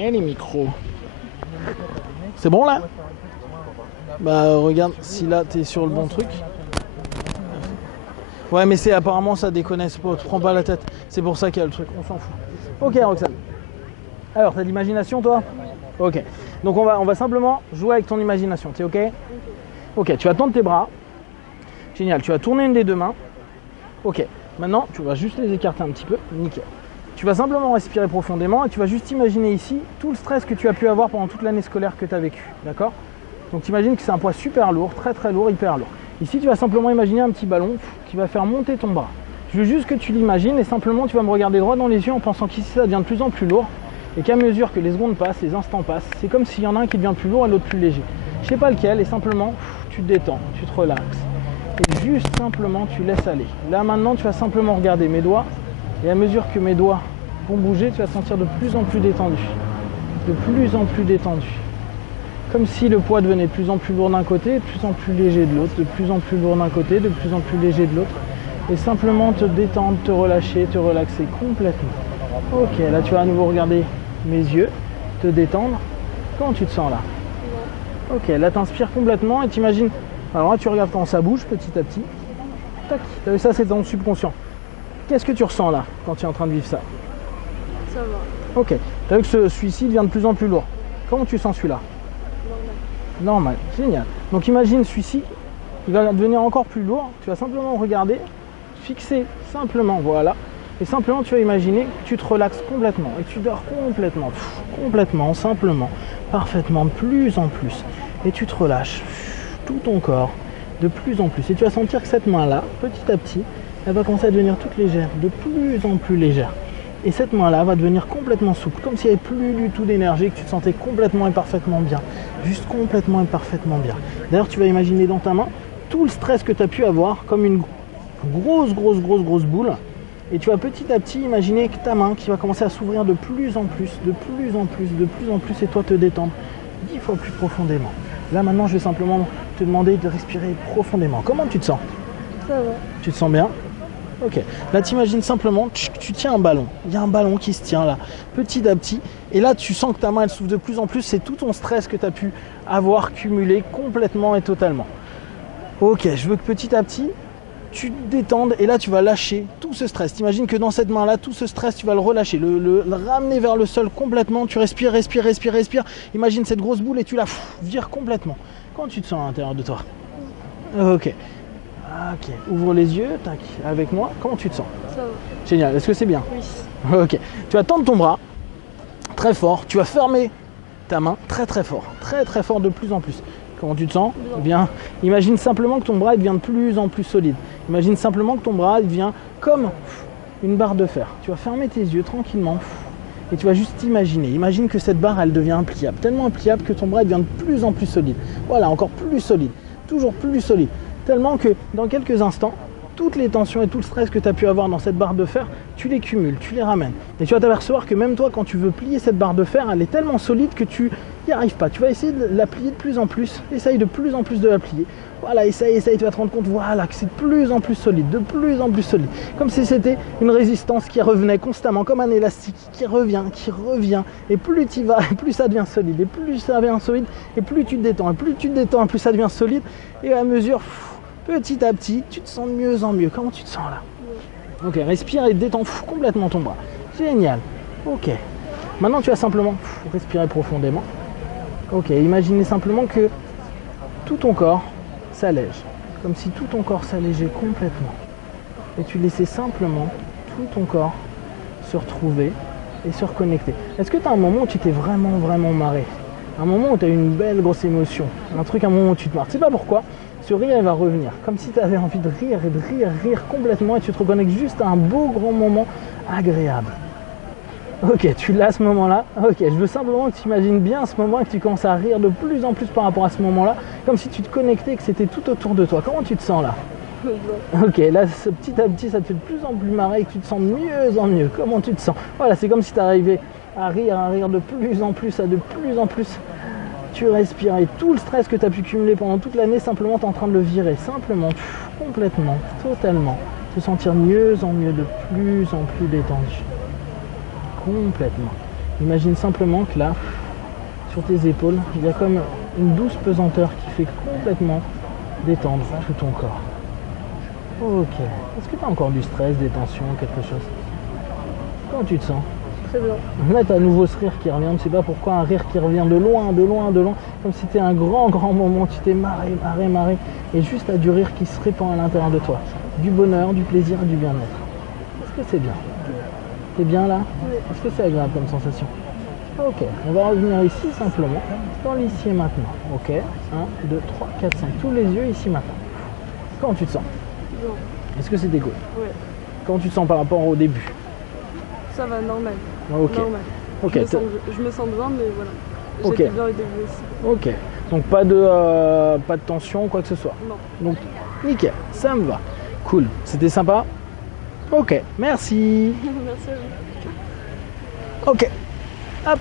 et les micros. C'est bon là? Bah regarde, si là t'es sur le bon truc. Ouais mais c'est apparemment ça déconne, c'est pas, prends pas la tête. C'est pour ça qu'il y a le truc, on s'en fout. Ok Roxane. Alors t'as de l'imagination toi? Ok. Donc on va simplement jouer avec ton imagination, t'es ok? Ok, tu vas tendre tes bras. Génial, tu vas tourner une des deux mains. Ok, maintenant tu vas juste les écarter un petit peu, nickel. Tu vas simplement respirer profondément et tu vas juste imaginer ici tout le stress que tu as pu avoir pendant toute l'année scolaire que tu as vécu, d'accord? Donc tu imagines que c'est un poids super lourd, très lourd, hyper lourd. Ici tu vas simplement imaginer un petit ballon qui va faire monter ton bras. Je veux juste que tu l'imagines et simplement tu vas me regarder droit dans les yeux en pensant qu'ici ça devient de plus en plus lourd et qu'à mesure que les secondes passent, les instants passent, c'est comme s'il y en a un qui devient plus lourd et l'autre plus léger. Je sais pas lequel et simplement tu te détends, tu te relaxes. Et juste simplement tu laisses aller. Là maintenant tu vas simplement regarder mes doigts et à mesure que mes doigts vont bouger, tu vas te sentir de plus en plus détendu. De plus en plus détendu. Comme si le poids devenait de plus en plus lourd d'un côté, de plus en plus léger de l'autre, de plus en plus lourd d'un côté, de plus en plus léger de l'autre. Et simplement te détendre, te relâcher, te relaxer complètement. Ok, là tu vas à nouveau regarder mes yeux, te détendre. Comment tu te sens là? Ok, là t'inspires complètement et t'imagines. Alors là tu regardes quand ça bouge petit à petit. Tac, t'as vu ça, c'est ton subconscient. Qu'est-ce que tu ressens là quand tu es en train de vivre ça? Ça va. Ok, t'as vu que celui-ci devient de plus en plus lourd. Comment tu sens celui-là? Normal, génial. Donc imagine celui-ci, il va devenir encore plus lourd. Tu vas simplement regarder, fixer simplement, voilà. Et simplement tu vas imaginer que tu te relaxes complètement et tu dors complètement, complètement, simplement, parfaitement, de plus en plus. Et tu te relâches tout ton corps de plus en plus. Et tu vas sentir que cette main-là, petit à petit, elle va commencer à devenir toute légère, de plus en plus légère. Et cette main-là va devenir complètement souple, comme s'il n'y avait plus du tout d'énergie, que tu te sentais complètement et parfaitement bien. Juste complètement et parfaitement bien. D'ailleurs, tu vas imaginer dans ta main tout le stress que tu as pu avoir comme une grosse boule. Et tu vas petit à petit imaginer que ta main qui va commencer à s'ouvrir de plus en plus, de plus en plus, de plus en plus, et toi te détendre 10 fois plus profondément. Là maintenant, je vais simplement te demander de respirer profondément. Comment tu te sens? Ça va. Tu te sens bien? Ok, là t'imagines simplement, tu tiens un ballon, il y a un ballon qui se tient là, petit à petit, et là tu sens que ta main elle s'ouvre de plus en plus, c'est tout ton stress que tu as pu avoir cumulé complètement et totalement. Ok, je veux que petit à petit, tu te détendes et là tu vas lâcher tout ce stress. T'imagines que dans cette main là, tout ce stress, tu vas le relâcher, le ramener vers le sol complètement, tu respires, imagine cette grosse boule et tu la vires complètement. Comment tu te sens à l'intérieur de toi? Ok. Ok, ouvre les yeux, tac, avec moi, comment tu te sens? Ça va. Génial, est-ce que c'est bien? Oui. Ok, tu vas tendre ton bras, très fort, tu vas fermer ta main très fort, très fort de plus en plus. Comment tu te sens? Bien. Imagine simplement que ton bras il devient de plus en plus solide. Imagine simplement que ton bras il devient comme une barre de fer. Tu vas fermer tes yeux tranquillement et tu vas juste imaginer. Imagine que cette barre elle devient impliable, tellement impliable que ton bras il devient de plus en plus solide. Voilà, encore plus solide, toujours plus solide. Tellement que dans quelques instants, toutes les tensions et tout le stress que tu as pu avoir dans cette barre de fer, tu les cumules, tu les ramènes. Et tu vas t'apercevoir que même toi, quand tu veux plier cette barre de fer, elle est tellement solide que tu n'y arrives pas. Tu vas essayer de la plier de plus en plus, essaye de plus en plus de la plier. Voilà, essaye, tu vas te rendre compte, voilà, que c'est de plus en plus solide, de plus en plus solide. Comme si c'était une résistance qui revenait constamment, comme un élastique qui revient. Et plus tu y vas, et plus ça devient solide. Et plus ça devient solide, et plus tu te détends. Et plus tu te détends, et plus ça devient solide. Et à mesure, petit à petit, tu te sens de mieux en mieux. Comment tu te sens là? Ok, respire et détends complètement ton bras. Génial. Ok. Maintenant, tu vas simplement respirer profondément. Ok, imaginez simplement que tout ton corps s'allège. Comme si tout ton corps s'allégeait complètement. Et tu laissais simplement tout ton corps se retrouver et se reconnecter. Est-ce que tu as un moment où tu t'es vraiment marré? Un moment où tu as eu une belle grosse émotion? Un moment où tu te marres? Tu sais pas pourquoi? Ce rire il va revenir, comme si tu avais envie de rire et de rire complètement et tu te reconnectes juste à un beau grand moment agréable. Ok, tu l'as à ce moment-là. Ok, je veux simplement que tu imagines bien ce moment et que tu commences à rire de plus en plus par rapport à ce moment-là, comme si tu te connectais et que c'était tout autour de toi. Comment tu te sens là? Ok, là petit à petit ça te fait de plus en plus marrer et que tu te sens de mieux en mieux. Comment tu te sens? Voilà, c'est comme si tu arrivais à rire de plus en plus, de plus en plus. Tu respires et tout le stress que tu as pu cumuler pendant toute l'année, simplement tu es en train de le virer, simplement, complètement, totalement, te sentir de mieux en mieux, de plus en plus détendu, complètement. Imagine simplement que là, sur tes épaules, il y a comme une douce pesanteur qui fait complètement détendre tout ton corps. Ok. Est-ce que tu as encore du stress, des tensions, quelque chose? Comment tu te sens? Très bien. Là, tu as à nouveau ce rire qui revient. Je ne sais pas pourquoi, un rire qui revient de loin, de loin, de loin. Comme si c'était un grand, grand moment. Tu t'es marré, marré, marré. Et juste tu as du rire qui se répand à l'intérieur de toi. Du bonheur, du plaisir, du bien-être. Est-ce que c'est bien? T'es bien là? Oui. Est-ce que c'est agréable comme sensation? Ok, on va revenir ici simplement, dans l'ici et maintenant. Ok, 1, 2, 3, 4, 5. Tous les yeux ici maintenant. Comment tu te sens? Bien. Est-ce que c'était cool? Ouais. Comment tu te sens par rapport au début? Ça va, normal. Ok. Normal. Ok. Je me sens bien, mais voilà. Ok. J'étais bien au début aussi. Ok. Donc pas de tension ou quoi que ce soit. Non. Donc nickel, ça me va. Cool. C'était sympa? Ok, merci. Merci à vous. Ok. Hop.